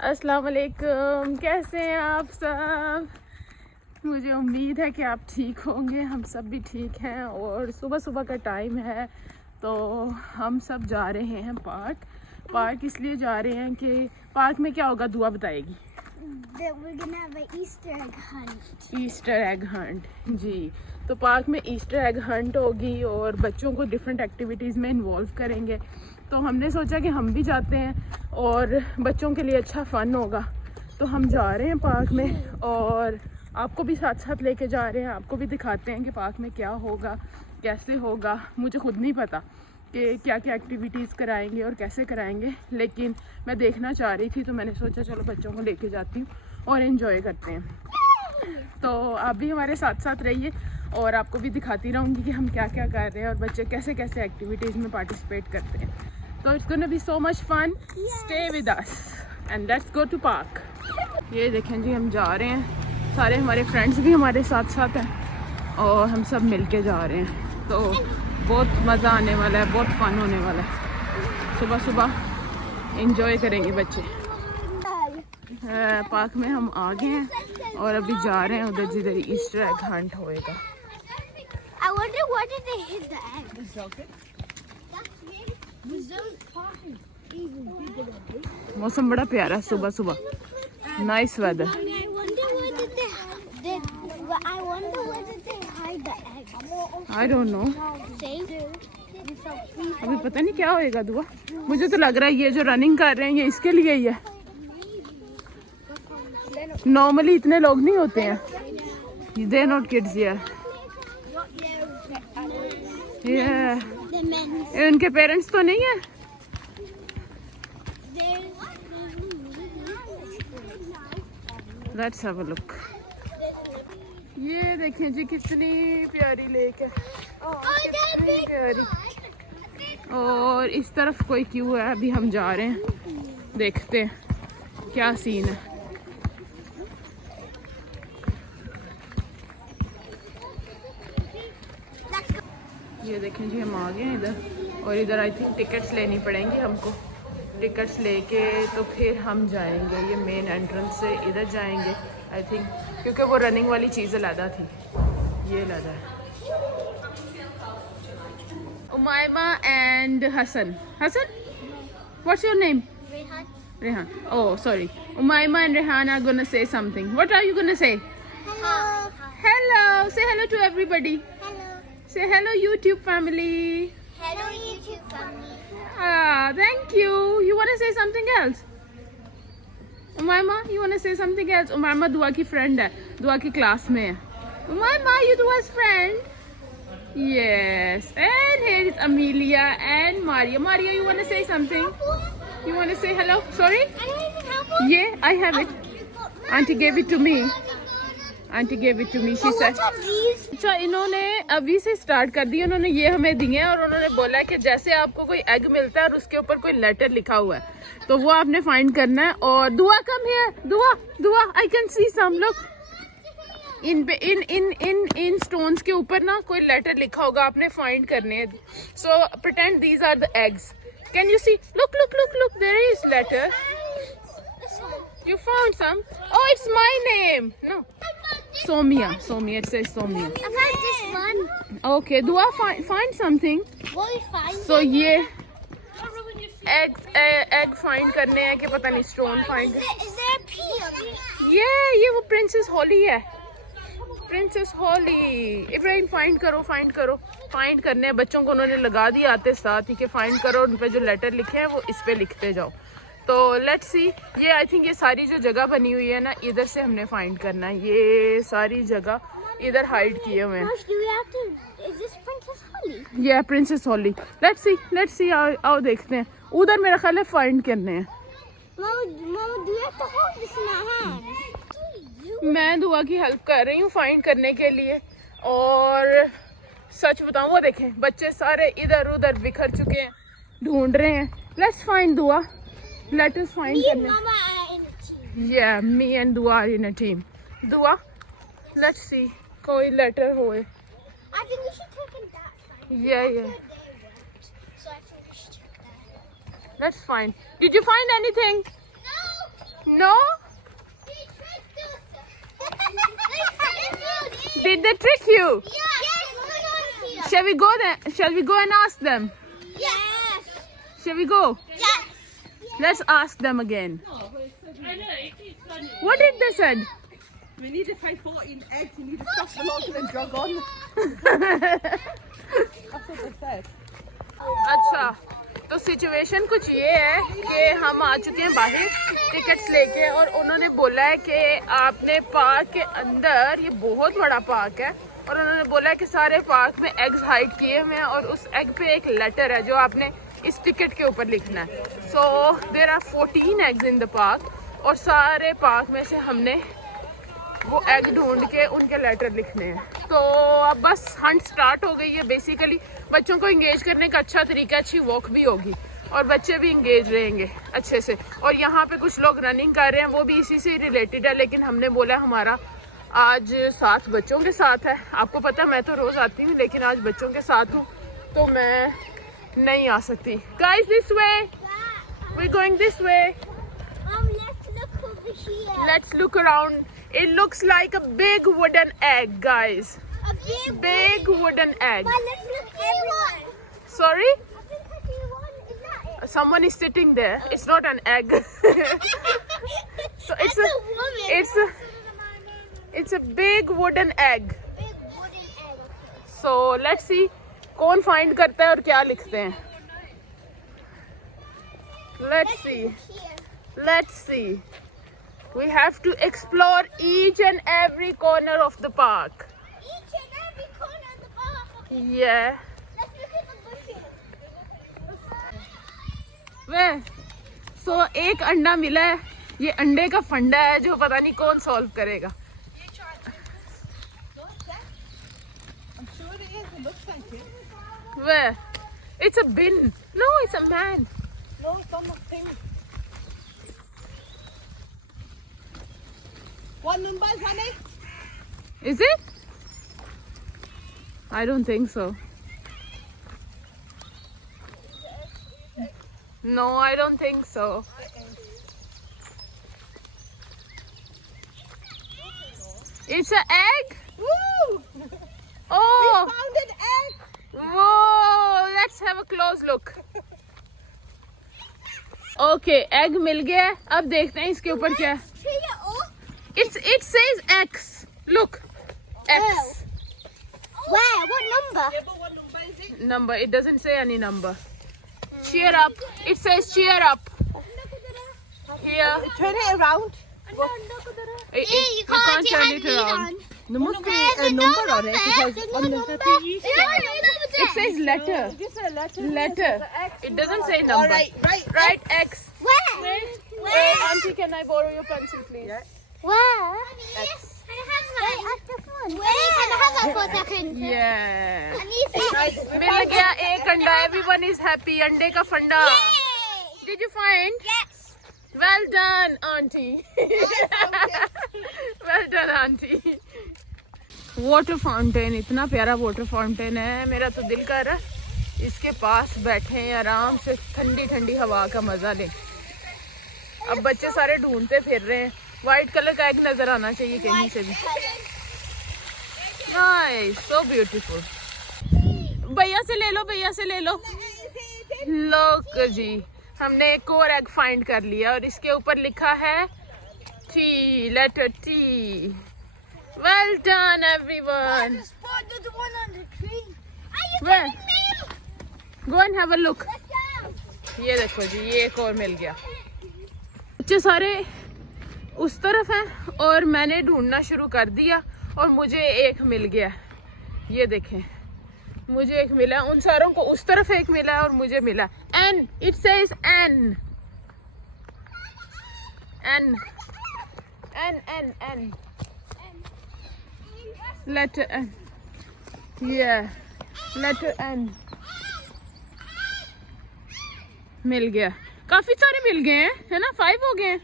अस्सलाम वालेकुम, कैसे हैं आप सब। मुझे उम्मीद है कि आप ठीक होंगे, हम सब भी ठीक हैं। और सुबह सुबह का टाइम है तो हम सब जा रहे हैं पार्क इसलिए जा रहे हैं कि पार्क में क्या होगा, दुआ बताएगी। ईस्टर एग हंट जी। तो पार्क में ईस्टर एग हंट होगी और बच्चों को डिफरेंट एक्टिविटीज़ में इन्वॉल्व करेंगे। तो हमने सोचा कि हम भी जाते हैं और बच्चों के लिए अच्छा फ़न होगा। तो हम जा रहे हैं पार्क में और आपको भी साथ साथ लेके जा रहे हैं, आपको भी दिखाते हैं कि पार्क में क्या होगा, कैसे होगा। मुझे खुद नहीं पता कि क्या क्या एक्टिविटीज़ कराएंगे और कैसे कराएंगे, लेकिन मैं देखना चाह रही थी तो मैंने सोचा चलो बच्चों को लेके जाती हूँ और एंजॉय करते हैं। तो आप भी हमारे साथ साथ रहिए और आपको भी दिखाती रहूँगी कि हम क्या क्या कर रहे हैं और बच्चे कैसे कैसे एक्टिविटीज़ में पार्टिसिपेट करते हैं। तो it's gonna be so much fun, stay with us and let's go to park. ये देखें जी, हम जा रहे हैं, सारे हमारे फ्रेंड्स भी हमारे साथ साथ हैं और हम सब मिलके जा रहे हैं। तो बहुत मज़ा आने वाला है, बहुत फन होने वाला है। सुबह सुबह एंजॉय करेंगे बच्चे। पार्क में हम आ गए हैं और अभी जा रहे हैं उधर जिधर ईस्टर एग हंट होएगा। मौसम बड़ा प्यारा है सुबह सुबह, nice weather. I don't know, अभी पता नहीं क्या होएगा दुआ। मुझे तो लग रहा है ये जो रनिंग कर रहे हैं ये इसके लिए ही है। नॉर्मली इतने लोग नहीं होते हैं। They're not kids here. Yeah. ये उनके पेरेंट्स तो नहीं है। Let's have a look. ये देखें जी कितनी प्यारी लेक है, कितनी प्यारी। और इस तरफ कोई क्यों है, अभी हम जा रहे हैं, देखते हैं क्या सीन है। ये देखें जी, हम आ गए हैं इधर और इधर आई थिंक टिकट्स लेनी पड़ेंगी हमको। टिकट्स लेके तो फिर हम जाएंगे, ये मेन एंट्रेंस से इधर जाएंगे आई थिंक, क्योंकि वो रनिंग वाली चीज़ अलग थी, ये अलग है। Umaima and Hasan, what's your name? Rehan. Oh, sorry. Umaima and Rehan are gonna say something. What are you gonna say? Hello. Say hello to everybody. Say hello YouTube family. Hello YouTube family. Ah, thank you. You want to say something else? Umaima, you want to say something else? Umaima Duaa की friend है, Duaa की class में है। Umaima, you Duaa's friend? Yes. And here is Amelia and Maria. Maria, you want to say something? You want to say hello? Sorry? Yeah, I have it. Auntie gave it to me. Auntie gave it to me. She said. अच्छा, इन्होंने अभी से start कर दी। उन्होंने ये हमें दिए और उन्होंने बोला कि जैसे आपको कोई एग मिलता है और उसके ऊपर कोई लेटर लिखा हुआ है तो वो आपने फाइंड करना है। और दुआ come here, Dua I can see some look in stones के ऊपर ना कोई लेटर लिखा होगा, आपने फाइंड करने हैं। So pretend these are the eggs. Can you see? Look there is letter. You found some? Oh, it's my name. No. Somia. It says Somia. I found this one. Okay, Dua find something. What we find? So ये egg find करने हैं कि पता नहीं stone find। Is there a pea? ये वो Princess Holly है। Princess Holly। Ibrahim find करो। Find करने हैं बच्चों को, उन्होंने लगा दिया आते साथ ही कि find करो, उन पे जो लेटर लिखे हैं वो इस पे लिखते जाओ। तो लेट्स सी। ये आई थिंक ये सारी जो जगह बनी हुई है ना, इधर से हमने फाइंड करना है। ये सारी जगह इधर हाइड किए हुए हैं। ये प्रिंसेस हॉली। लेट्स सी आओ देखते हैं। उधर मेरा ख्याल है फाइंड करने हैं। मैं दुआ की हेल्प कर रही हूँ फाइंड करने के लिए। और सच बताऊँ, वो देखें बच्चे सारे इधर उधर बिखर चुके हैं, ढूंढ रहे हैं। लेट्स फाइंड दुआ। Let us find me and Mama are in a team. Yeah, me and Duaa are in a team. Duaa, let's see. कोई letter होए। I think we should take in that one. Yeah. So I think we should take that. Let's find. Did you find anything? No. No? Did they trick you? Yes. Shall we go then? Shall we go and ask them? Yes. Shall we go? Yes. Let's ask them again. What did they said? We need to pay 14 eggs. You need to stop the local and jog on. That's what they said. अच्छा, तो situation कुछ ये है कि हम आ चुके हैं बाहर टिकट्स लेके और उन्होंने बोला है कि आपने पार्क के अंदर, ये बहुत बड़ा पार्क है, और उन्होंने बोला है कि सारे पार्क में एग्स हाइड किए हुए हैं और उस एग पे एक लेटर है जो आपने इस टिकट के ऊपर लिखना है. So there are 14 eggs in the park और सारे पार्क में से हमने वो एग ढूंढ के उनके लेटर लिखने हैं. तो अब बस हंट स्टार्ट हो गई है. बेसिकली बच्चों को इंगेज करने का अच्छा तरीका, अच्छी वॉक भी होगी और बच्चे भी इंगेज रहेंगे अच्छे से. और यहाँ पे कुछ लोग रनिंग कर रहे हैं, वो भी इसी से रिलेटेड है, लेकिन हमने बोला हमारा आज साथ बच्चों के साथ है. आपको पता मैं तो रोज़ आती हूँ, लेकिन आज बच्चों के साथ हूँ तो मैं नहीं आ सकती. Guys this way, we going this way. Let's look over here. Let's look around. It looks like a big wooden egg, guys. A Big wooden egg. But let's look everywhere. Sorry? I think I see one. Is that it? Someone is sitting there. It's not an egg. So That's a woman. it's a big wooden egg. Big wooden egg. So let's see कौन find करता है और क्या लिखते हैं. Let's see. Here. Let's see. We have to explore each and every corner of the park. Each and every corner of the park. Yeah. Let's look at the bushes. वे सो एक अंडा मिला है. ये अंडे का फंडा है जो पता नहीं कौन सॉल्व करेगा. I'm sure it is. It looks like it. Way it's a bin. No, it's a man. No, it's on the thing. What number is honey? Is it? I don't think so. No, I don't think so. It's an egg? Woo! Oh! Found an egg. Whoa! Let's have a close look. Okay, egg मिल गया है. अब देखते हैं इसके ऊपर क्या है. Cheer up. It says X. Look. X. Where? What number? Yeah, but what number is it? Number. It doesn't say any number. Cheer up. It says cheer up. Here. Turn it around. You can't turn it around. There must be a number on it because on the It says letter. Just a letter. Letter. It doesn't say number. All right. Right, X. Where? Auntie, can I borrow your pencil, please? Where? X. Can I have that? Where? Can I have that for a second? Yeah. I need that. मिल गया एक अंडा. Everyone is happy. अंडे का फंडा. Yay! Did you find? Yes. Well done, auntie. Well done, auntie. Water fountain, इतना प्यारा water fountain है. मेरा तो दिल कर रहा है इसके पास बैठे आराम से ठंडी ठंडी हवा का मजा लें. अब बच्चे सारे ढूंढते फिर रहे हैं. वाइट कलर का एग नजर आना चाहिए कहीं से भी. Nice, so beautiful. भैया से ले लो, भैया से ले लो. लोक जी, हमने एक और एग फाइंड कर लिया और इसके ऊपर लिखा है T, letter T. Well done, everyone. Spotted the one on the tree. Are you Where? kidding me? Go and have a look. Let's go. ये देखो जी, ये एक और मिल गया. बच्चे सारे उस तरफ हैं और मैंने ढूंढना शुरू कर दिया और मुझे एक मिल गया. ये देखें, मुझे एक मिला. उन सारों को उस तरफ एक मिला और मुझे मिला. N. It says N. N. N. N. N. Letter N. Yeah. Letter N. मिल गया. काफी सारे मिल गए हैं, है ना? 5 हो गए हैं.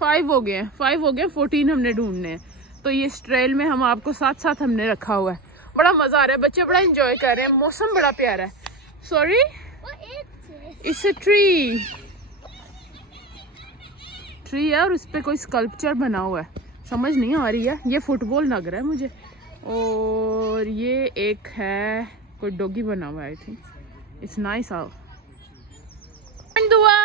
5 हो गए हैं. 5 हो गए. 14 हमने ढूंढने हैं. तो ये ट्रेल में हम आपको साथ साथ हमने रखा हुआ है. बड़ा मजा आ रहा है. बच्चे बड़ा एंजॉय कर रहे हैं. मौसम बड़ा प्यारा है. Sorry, What is this? It's a tree. Tree है और उस पे कोई स्कल्पचर बना हुआ है, समझ नहीं आ रही है, ये फुटबॉल लग रहा है मुझे। और ये एक है कोई डॉगी बना हुआ है, आई थिंक इट्स नाइस। आओ दुआ,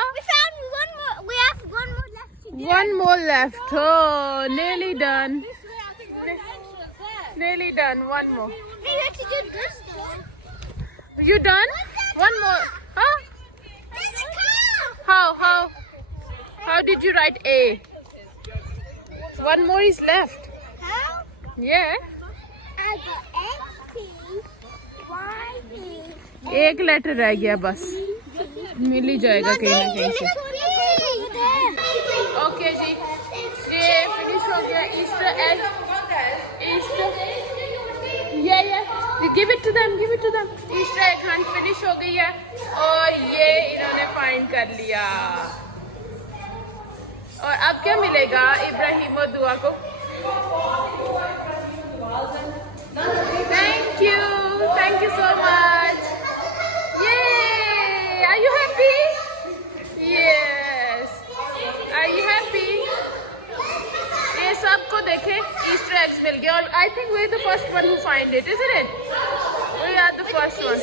We have one more left to do. one more left. Oh, nearly done. Nearly done. One more. Hey, you have to do this though. You done? One more. Huh? There's a cow. How did you write A? One more is left. How? Yeah. I got X, P, Y, E. एक letter रह गया बस, मिल ही जाएगा कहीं ना कहीं से। Okay जी, ये फिनिश हो गया Easter egg. Easter give it to them Easter egg hunt finish हो गई है और ये इन्होंने फाइंड कर लिया। और अब क्या मिलेगा इब्राहिम और दुआ को? Thank you so much. Yay! Are you happy? Yes. Are you happy? ये सबको देखे ईस्टर एग्स मिल गए और I think we're the first one who find it, isn't it? We are the first one.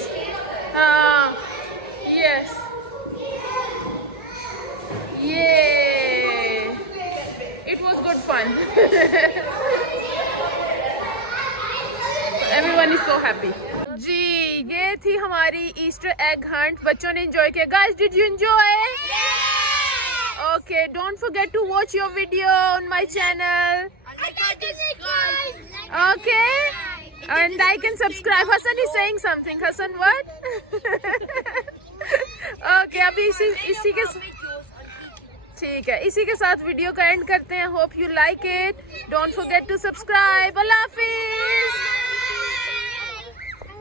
Yes. Yay! It was good fun. Everyone is so happy. जी, ये थी हमारी Easter egg Hunt. बच्चों ने enjoy किया। Guys, did you enjoy? Okay, don't forget to watch your video on my channel. Okay, and like and subscribe. Hasan is saying something. Hasan what? Okay, अभी इसी के ठीक है, इसी के साथ वीडियो का एंड करते हैं। Hope you like it. Don't forget to subscribe. अल्लाह हाफिज।